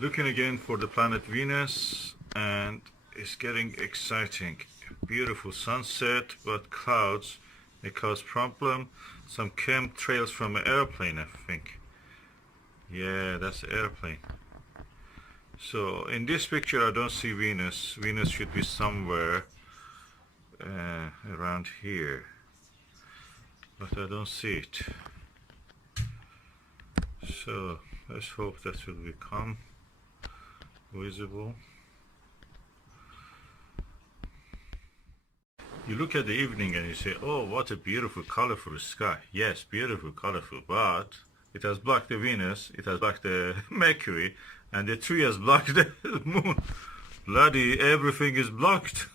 Looking again for the planet Venus, and it's getting exciting. Beautiful sunset, but clouds may cause problem. Some chemtrails from an airplane, I think. Yeah, that's the airplane. So in this picture I don't see Venus. Venus should be somewhere around here, but I don't see it. So let's hope that will become visible. You look at the evening and you say, oh, what a beautiful colorful sky. Yes, beautiful, colorful, but it has blocked the Venus, it has blocked the Mercury, and the tree has blocked the moon. Bloody everything is blocked.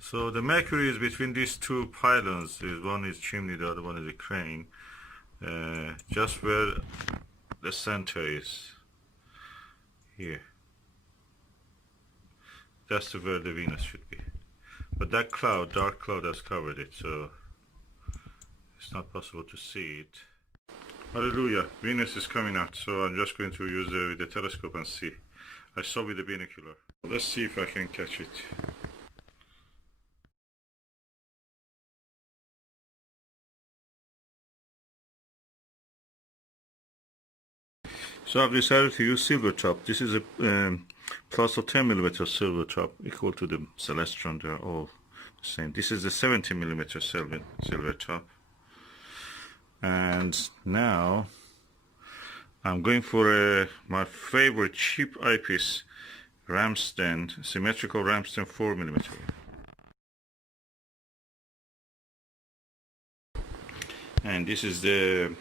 So the Mercury is between these two pylons. One is chimney, the other one is a crane. Just where the center is. Here. That's where the Venus should be. But that cloud, dark cloud, has covered it, so it's not possible to see it. Hallelujah, Venus is coming out, so I'm just going to use the telescope and see. I saw with the binocular. Let's see if I can catch it. So I've decided to use Silvertop. This is a Plossl 10mm Silvertop, equal to the Celestron. They're all the same. This is the 70mm Silvertop. And now I'm going for my favorite cheap eyepiece, Ramsden, Symmetrical Ramsden 4mm. And this is the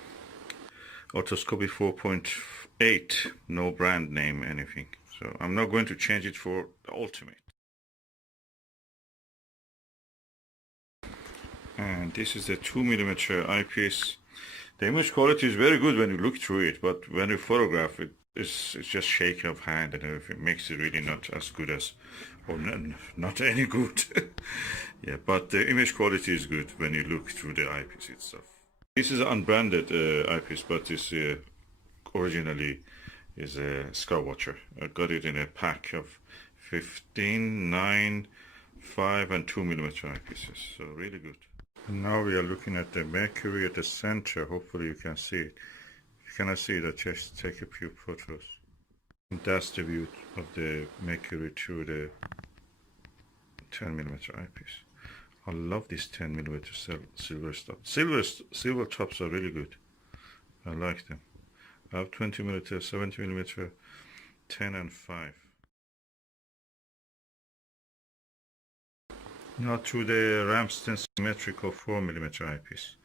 Orthoscopic 4.8, no brand name, anything. So I'm not going to change it for the ultimate. And this is the 2mm eyepiece. The image quality is very good when you look through it, but when you photograph it, it's just shaking of hand and everything. Makes it really not as good as, or not any good. Yeah, but the image quality is good when you look through the eyepiece itself. This is an unbranded eyepiece, but this originally is a Skywatcher. I got it in a pack of 15, 9, 5 and 2mm eyepieces, so really good. And now we are looking at the Mercury at the center. Hopefully you can see it. If you cannot see it, I'll just take a few photos. And that's the view of the Mercury through the 10mm eyepiece. I love this 10mm Silvertop. Silvertops are really good. I like them. I have 20mm, 70mm, 10 and 5. Now to the Ramsden Symmetrical 4mm eyepiece.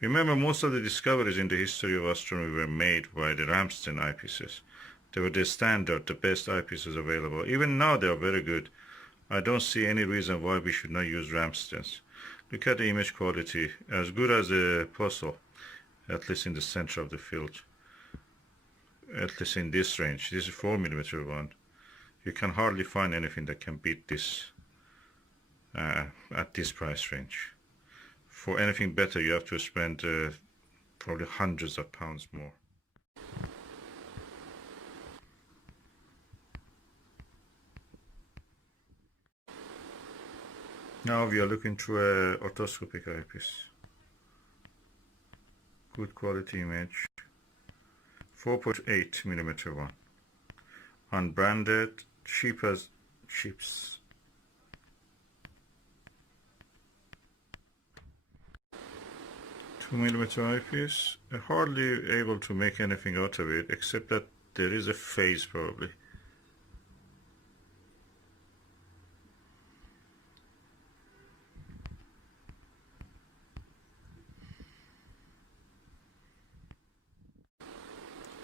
Remember, most of the discoveries in the history of astronomy were made by the Ramsden eyepieces. They were the standard, the best eyepieces available. Even now they are very good. I don't see any reason why we should not use Ramsdens. Look at the image quality, as good as the Plossl, at least in the center of the field. At least in this range. This is 4mm one. You can hardly find anything that can beat this at this price range. For anything better, you have to spend probably hundreds of pounds more. Now we are looking through an orthoscopic eyepiece. Good quality image. 4.8mm one. Unbranded, cheap as chips. 2mm eyepiece. Hardly able to make anything out of it, except that there is a phase probably.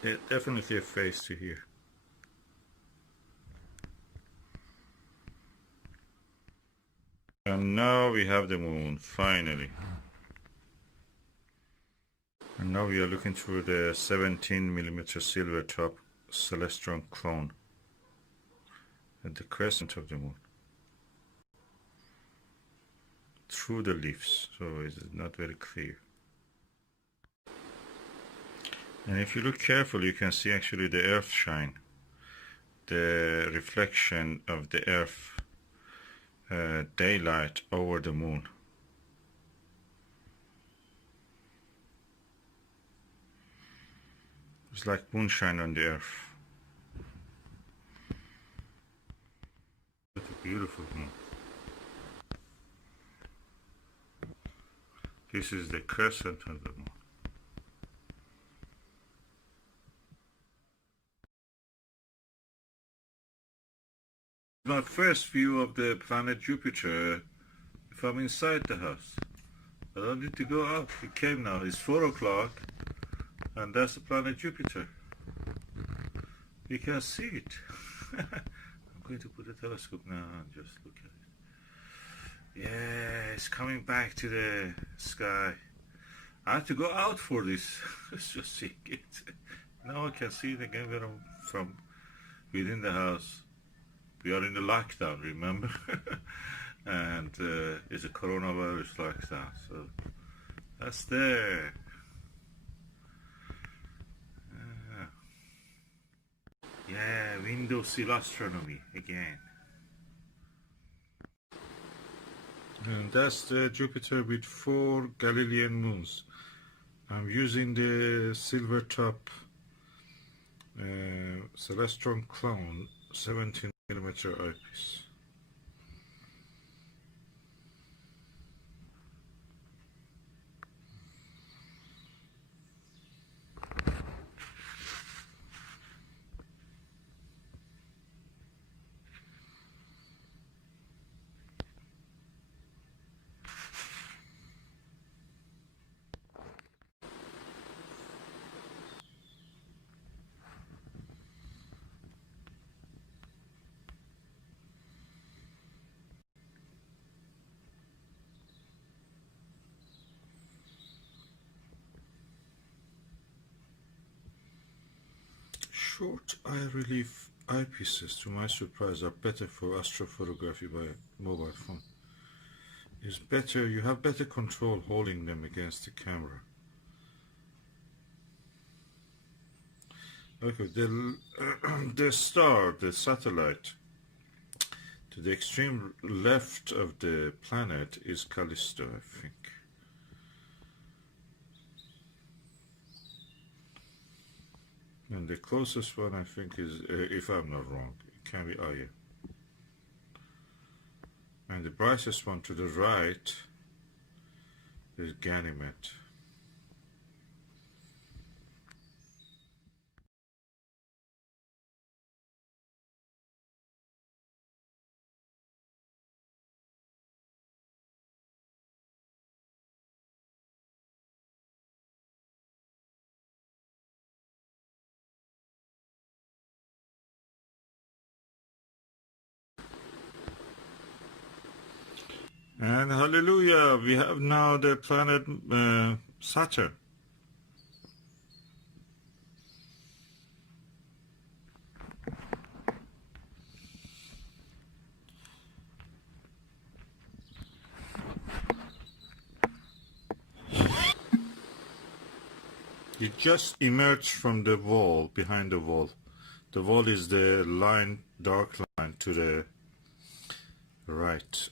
There's definitely a phase to here. And now we have the moon, finally. And now we are looking through the 17mm Silvertop Celestron Clone at the crescent of the moon. through the leaves, so it's not very clear. And if you look carefully, you can see actually the earth shine, the reflection of the earth daylight over the moon. It's like moonshine on the earth. What a beautiful moon. This is the crescent of the moon. My first view of the planet Jupiter if I'm inside the house. I don't need to go out. It came now. It's 4 o'clock and that's the planet Jupiter. You can see it. I'm going to put a telescope now and just look at it. Yeah, it's coming back to the sky. I have to go out for this. Let's just see it. Now I can see it again from within the house. We are in the lockdown, remember? And it's a coronavirus lockdown, so that's there. Yeah, window sill astronomy again. And that's the Jupiter with 4 Gallilean moons. I'm using the Silvertop Celestron Clone 17mm eyepiece. Short eye relief eyepieces, to my surprise, are better for astrophotography by mobile phone. It's better, you have better control holding them against the camera. Okay, the star, the satellite, to the extreme left of the planet is Callisto, I think. And the closest one, I think, is, if I'm not wrong, it can be Aya. And the brightest one to the right is Ganymede. And hallelujah, we have now the planet Saturn. It just emerged from the wall, behind the wall. The wall is the line, dark line to the right.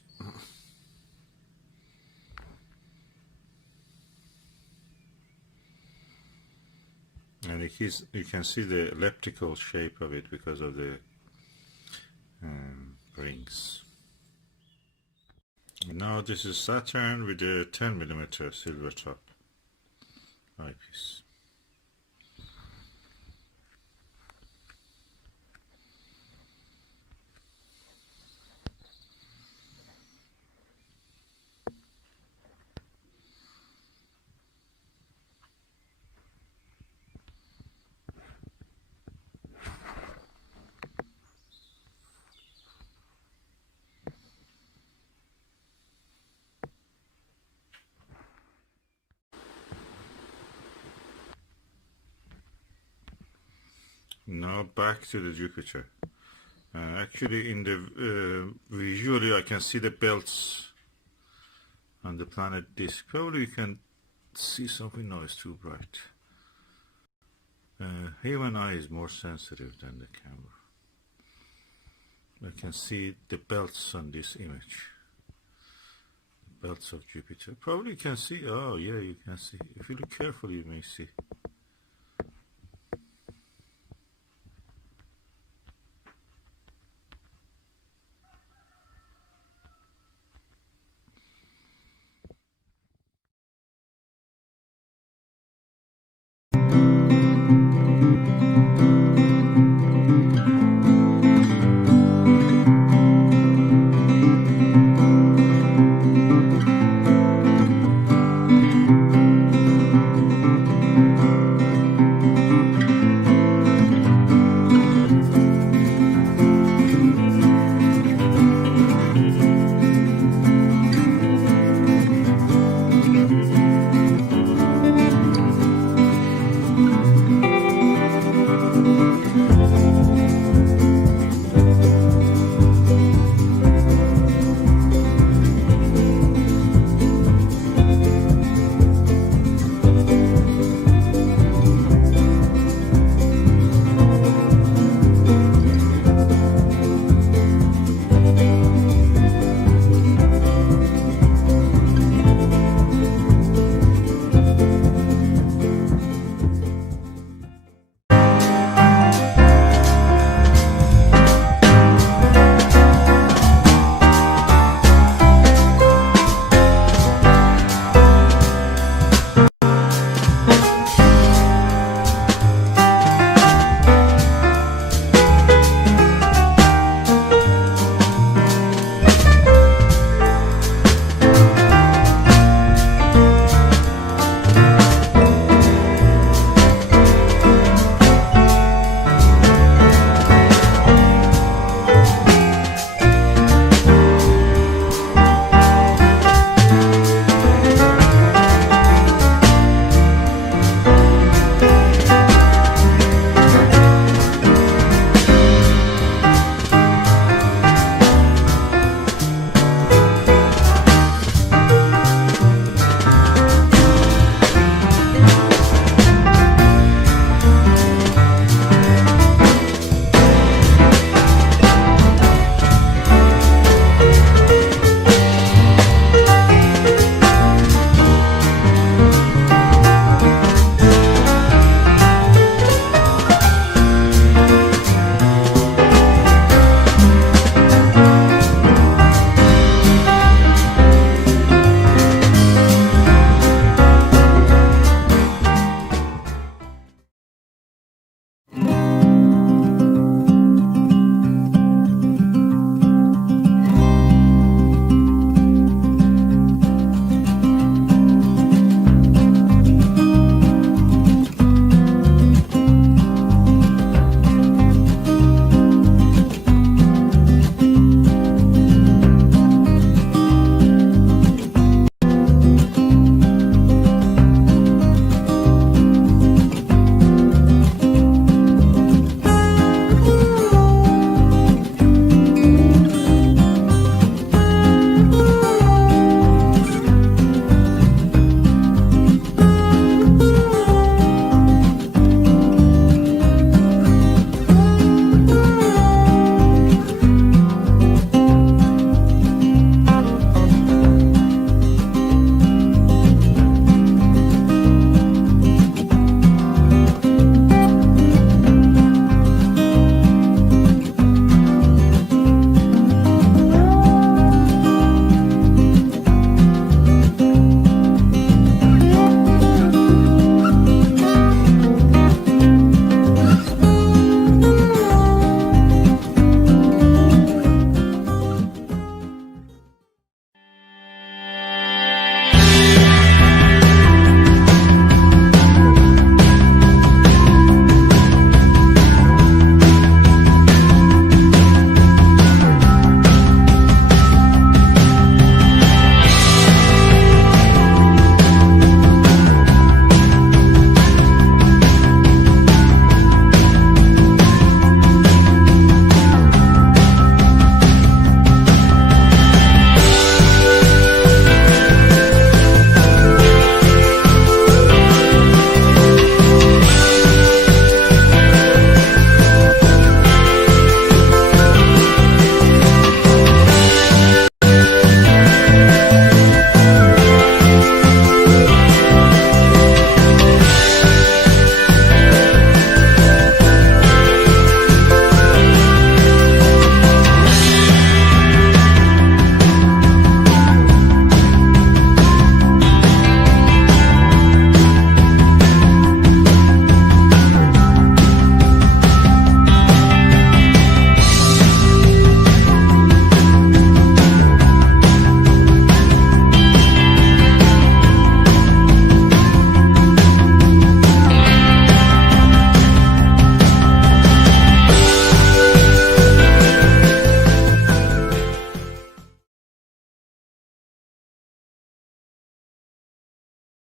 And you can see the elliptical shape of it because of the rings. And now this is Saturn with a 10mm Silvertop eyepiece. Now back to the Jupiter. Actually, in the visually, I can see the belts on the planet disk. Probably you can see something. No, it's too bright. Human eye is more sensitive than the camera. I can see the belts on this image. Belts of Jupiter. Probably you can see. Oh yeah, you can see. If you look carefully, you may see.